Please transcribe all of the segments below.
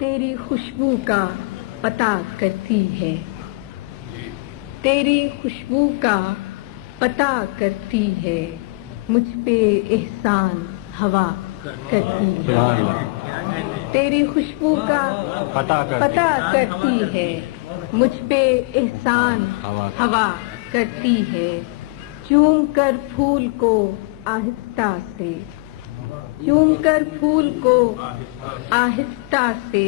تیری خوشبو کا پتہ کرتی ہے، تیری خوشبو کا پتہ کرتی ہے، مجھ پہ احسان ہوا کرتی ہے، تیری خوشبو کا پتہ کرتی ہے، مجھ پہ احسان ہوا کرتی ہے، چوم کر پھول کو آہستہ سے، چوم کر پھول کو آہستہ سے،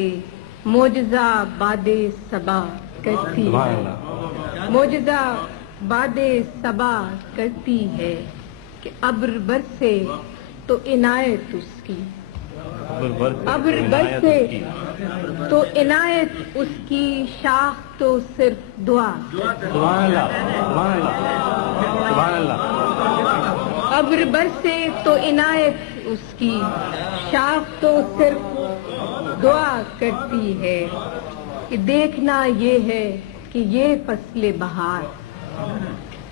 معجزہ باد صبا کرتی ہے، معجزہ باد صبا کرتی ہے کہ ابر برسے تو عنایت اس کی، ابر برسے تو عنایت اس کی، شاخ تو صرف دعا، سبحان اللہ سبحان اللہ سبحان اللہ، ابر برسے تو عنایت اس کی، شاخ تو صرف دعا کرتی ہے کہ دیکھنا یہ ہے کہ یہ فصل بہار،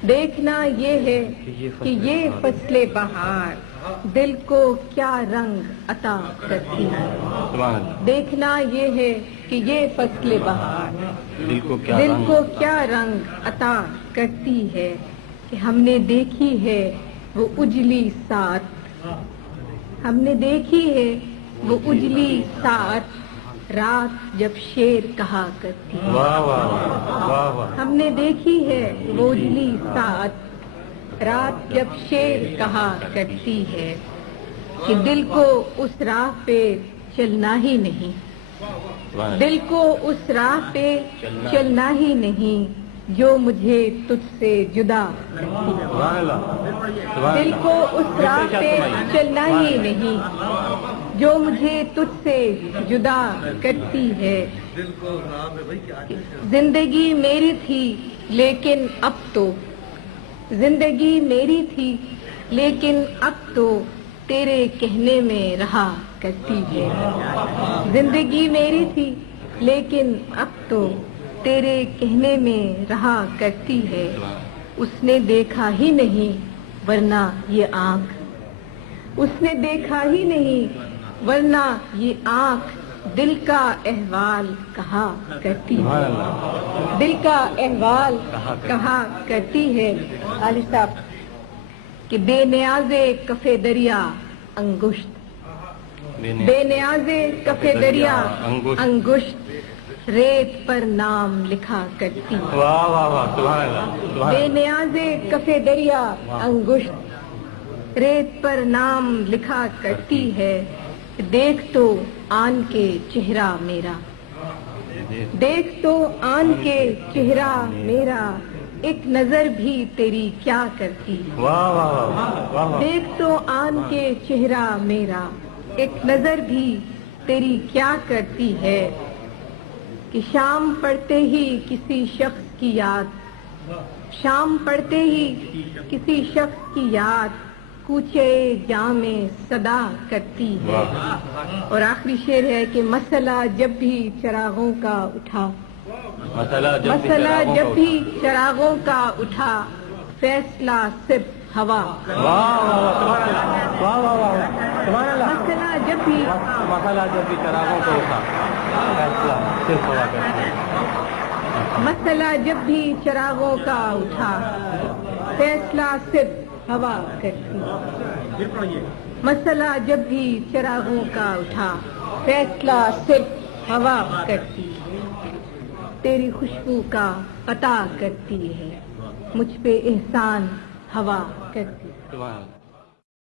دیکھنا یہ ہے کہ یہ فصل بہار دل کو کیا رنگ عطا کرتی ہے، دیکھنا یہ ہے کہ یہ فصل بہار دل کو کیا رنگ عطا کرتی ہے کہ ہم نے دیکھی ہے وہ اجلی ساعت، ہم نے دیکھی ہے وہ اجلی ساعت، رات جب شیر کہا کرتی ہے، ہم نے دیکھی ہے وہ اجلی ساعت، رات جب شیر کہا کرتی ہے کہ دل کو اس راہ پہ چلنا ہی نہیں، دل کو اس راہ پہ چلنا ہی نہیں جو مجھے تجھ سے جدا کرتی ہے، دل کو اس راہ پہ چلنا ہی نہیں جو مجھے تجھ سے جدا کرتی ہے، زندگی میری تھی لیکن اب تو، زندگی میری تھی لیکن اب تو تیرے کہنے میں رہا کرتی ہے، زندگی میری تھی لیکن اب تو تیرے کہنے میں رہا کرتی ہے، اس نے دیکھا ہی نہیں ورنہ یہ آنکھ، اس نے دیکھا ہی نہیں ورنہ یہ آنکھ دل کا احوال کہا کرتی ہے، دل کا احوال کہا کرتی ہے۔ علی صاحب کہ بے نیاز کف دریا انگشت، بے نیاز کف دریا انگشت، ریت پر نام لکھا کرتی ہے، بے نیاز کف دریا انگشت، ریت پر نام لکھا کرتی ہے، دیکھ تو آن کے چہرہ میرا، دیکھ تو آن کے چہرہ میرا، ایک نظر بھی تیری کیا کرتی ہے، دیکھ تو آن کے چہرہ میرا، ایک نظر بھی تیری کیا کرتی ہے کہ شام پڑتے ہی کسی شخص کی یاد، شام پڑتے ہی کسی شخص کی یاد کوچے جام صدا کرتی ہے، اور آخری شعر ہے کہ مسئلہ جب بھی چراغوں کا اٹھا، مسئلہ جب بھی چراغوں کا اٹھا، فیصلہ صرف ہوا، مسئلہ جب بھی چراغوں کو اٹھا، فیصلہ صرف ہوا کرتی ہے، مسئلہ جب بھی چراغوں کا اٹھا، فیصلہ صرف ہوا کرتی ہے، مسئلہ جب بھی چراغوں کا اٹھا، فیصلہ صرف ہوا کرتی ہے، تیری خوشبو کا پتہ کرتی ہے، مجھ پہ احسان ہوا کرتی ہے۔